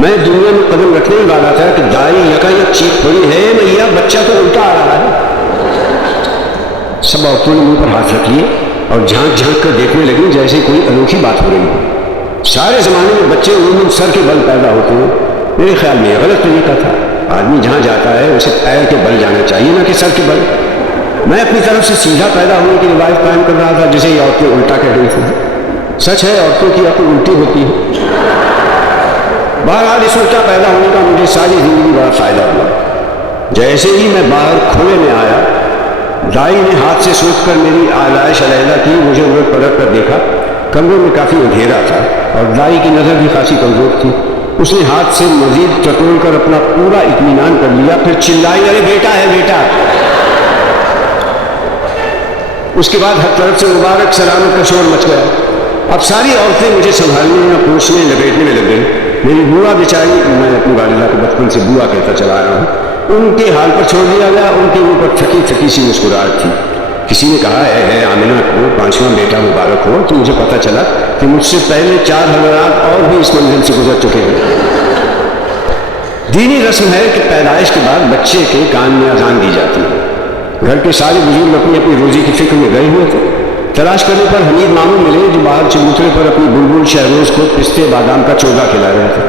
मैं दुनिया में कदम रखने ही वाला था कि दाई यकायक चीख पड़ी है, मैया बच्चा तो उल्टा आ रहा है। सब औरतों ने मुंह पर हाथ रख लिए और झांक झांक कर देखने लगी जैसे कोई अनोखी बात हो रही हो। सारे जमाने में बच्चे उन्होंने सर के बल पैदा होते हैं। मेरे ख्याल में गलत तरीका था। आदमी जहां जाता है उसे पैर के बल जाना चाहिए, ना कि सर के बल। मैं अपनी तरफ से सीधा पैदा होने की रिवायत कायम कर रहा था, जिसे ये औरतें उल्टा कह रही थी। सच है, औरतों की अक्ल उल्टी होती है। बहरहाल इस उल्टा पैदा होने का मुझे सारी जिंदगी बड़ा फायदा हुआ। जैसे ही मैं बाहर खुले में आया, दाई ने हाथ से सोचकर मेरी आलाइश अलहदा की। मुझे उलट पलट कर देखा। कमरे में काफी अंधेरा था और दाई की नजर भी खासी कमजोर थी। उसने हाथ से मजीद टटोल कर अपना पूरा इत्मीनान कर लिया, फिर चिल्लाई, अरे बेटा है बेटा। उसके बाद हर तरफ से मुबारक सलामत का शोर मच गया। अब सारी औरतें मुझे संभालने या पोषने लपेटने में लग गई। मेरी बुआ बेचारी, मैं अपनी वालिदा को बचपन से बुआ कहता चला रहा हूँ, उनके हाल पर छोड़ दिया गया। उनके मुंह पर थकी थकी सी मुस्कुराहट थी। किसी ने कहा है आमिना को 5वां बेटा मुबारक हो, तो मुझे पता चला कि मुझसे पहले 4 हज़रात और भी इस मंजिल से गुजर चुके हैं। दीनी रस्म है कि पैदाइश के बाद बच्चे के कान में अजान दी जाती है। घर के सारे बुजुर्ग अपनी अपनी रोजी की फिक्र में गए हुए थे। तलाश करने पर हमीद मामू मिले, जो बाहर चबूतरे पर अपनी बुलबुल शहरोज को पिस्ते बादाम का चोगा खिला रहे थे।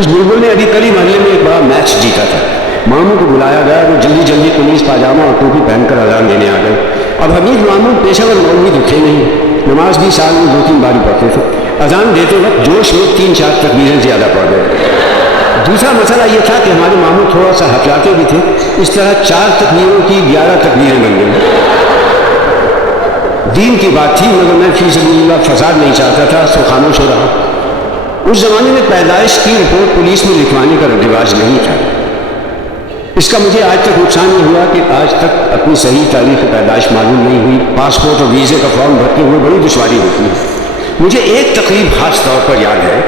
उस बुलबुल ने अभी कली महल्ले में एक बड़ा मैच जीता था। मामू को बुलाया गया, वो जल्दी जल्दी कमीज पाजामा और टोपी पहनकर अजान देने आ गए। अब हमीद मामू पेशेवर मौलवी तो थे नहीं, नमाज भी साल में 2-3 बारी पढ़ते थे। अजान देते वक्त जोश में 3-4 तकबीरें ज्यादा पढ़ गए। दूसरा मसला यह था कि हमारे मामू थोड़ा सा हकलाते भी थे। इस तरह 4 तकबीरों की 11 तकबीरें बन गई। दीन की बात थी, मगर मैं फी सबिलिल्लाह फसाद नहीं चाहता था, तो खामोश हो रहा। उस जमाने में पैदाइश की रिपोर्ट पुलिस में लिखवाने का रिवाज नहीं था। इसका मुझे आज तक नुकसान ये हुआ कि आज तक अपनी सही तारीख पैदाइश मालूम नहीं हुई। पासपोर्ट और वीज़े का फॉर्म भरते हुए बड़ी दुश्वारी होती है। मुझे एक तकरीब खास तौर पर याद है,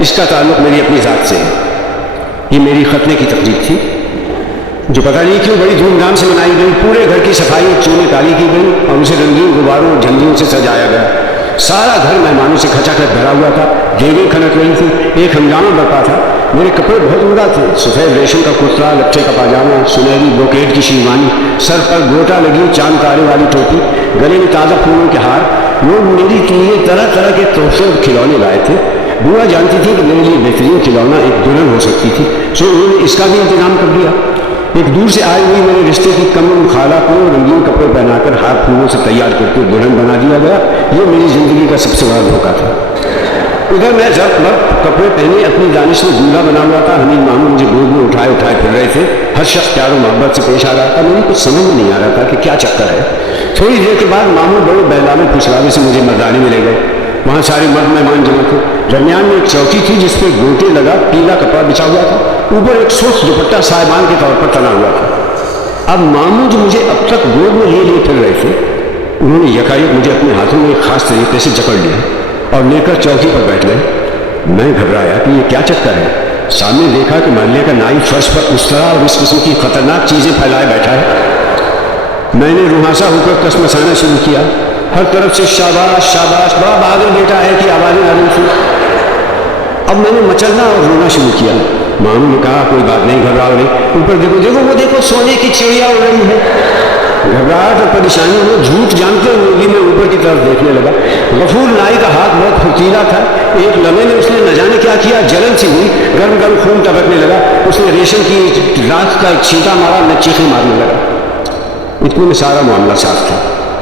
इसका ताल्लुक मेरी अपनी ज़ात से है। ये मेरी खतने की तकरीब थी, जो पता नहीं क्यों बड़ी धूमधाम से मनाई गई। पूरे घर की सफाई और चूने काली की गई और उसे रंगीन गुब्बारों और झंडियों से सजाया गया। सारा घर मेहमानों से खचाखच भरा हुआ था। देवें खनक रही थी, एक हंगामा बरपा था। मेरे कपड़े बहुत उमदा थे, सफेद रेशम का कुर्ता, लट्ठे का पाजामा, सुनहरी ब्रोकेड की शेरवानी, सर पर गोटा लगी चांद तारे वाली टोपी, गले में ताज़ा फूलों के हार। लोग मेरी लिए तरह तरह के तोहफे और खिलौने लाए थे। बुआ जानती थी कि मेरे लिए बेहतरीन खिलौना एक दुल्हन हो सकती थी, सो उन्होंने इसका भी इंतजाम कर दिया। एक दूर से आई हुई मेरे रिश्ते की कमर खाला को रंगीन कपड़े पहनाकर हाथ फूलों से तैयार करके दुल्हन बना दिया गया। ये मेरी जिंदगी का सबसे बड़ा धोखा था। उधर मैं जब कपड़े पहने अपनी दानिश में दूल्हा बना हुआ था। हमीद मामू मुझे गोद में उठाए उठाए फिर रहे थे। हर शख्स प्यार और मोहब्बत से पेश आ रहा था। मुझे कुछ समझ में नहीं आ रहा था कि क्या चक्कर है। थोड़ी देर के बाद मामू बड़े बहलावे फुसलावे से मुझे मर्दानी में ले गए। वहाँ सारे मर्द मेहमान जमा थे। दरमियान में एक चौकी थी जिस पर गोटे लगा पीला कपड़ा बिछा हुआ था। ऊपर एक सोच दुपट्टा साहिबान के तौर पर तना हुआ था। अब मामू जो मुझे अब तक गोद में लिए फिर रहे थे, उन्होंने यकायक मुझे अपने हाथों में एक खास तरीके से जकड़ लिया और लेकर चौकी पर बैठ गए। मैं घबराया कि ये क्या चक्कर है। सामने देखा कि महल्ले का नाई फर्श पर उस तरह और इस किस्म की खतरनाक चीजें फैलाए बैठा है। मैंने रुहासा होकर कसमसाना शुरू किया। हर तरफ से शाबाश शाबाश, बड़ा बहादुर बेटा है की आवाजें आ रही थी। अब मैंने मचलना और रोना शुरू किया। मामू ने कहा कोई बात नहीं, घबराओ नहीं, ऊपर देखो देखो वो देखो सोने की चिड़िया उड़ रही है। घबराहट और परेशानी में झूठ जानते हुए मैं ऊपर की तरफ देखने लगा। गफूर नाई का हाथ बहुत फुर्तीला था। एक लम्हे में उसने न जाने क्या किया, जलन सी हुई, गर्म गर्म खून टपकने लगा। उसने रेशम की राख का एक छींटा मारा, मैं चीखें मारने लगा। इतने में सारा मामला साफ था।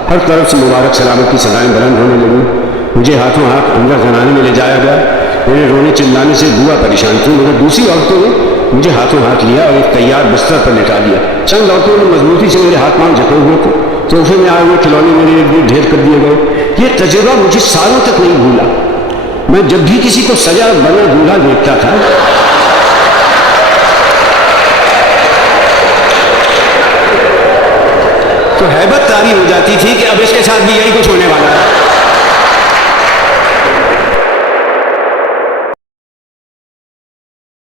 हर तरफ से मुबारक सलामत की सदाएं बुलंद होने लगी। मुझे हाथों हाथ अंदर जनाने में ले जाया गया। मेरे रोने चिल्लाने से बुआ परेशान थी, मगर दूसरी औरतों ने मुझे हाथों हाथ लिया और एक तैयार बिस्तर पर लेटा दिया। चंद औरतों ने मजबूती से मेरे हाथ पांव जकड़े हुए थे। तोहफे में आए हुए खिलौने मेरे एक ढेर कर दिए गए। ये तजुर्बा मुझे सालों तक नहीं भूला। मैं जब भी किसी को सजा बना दूल्हा देखता था, तो हैबत तारी हो जाती थी कि अब इसके साथ भी यही कुछ होने वाला है।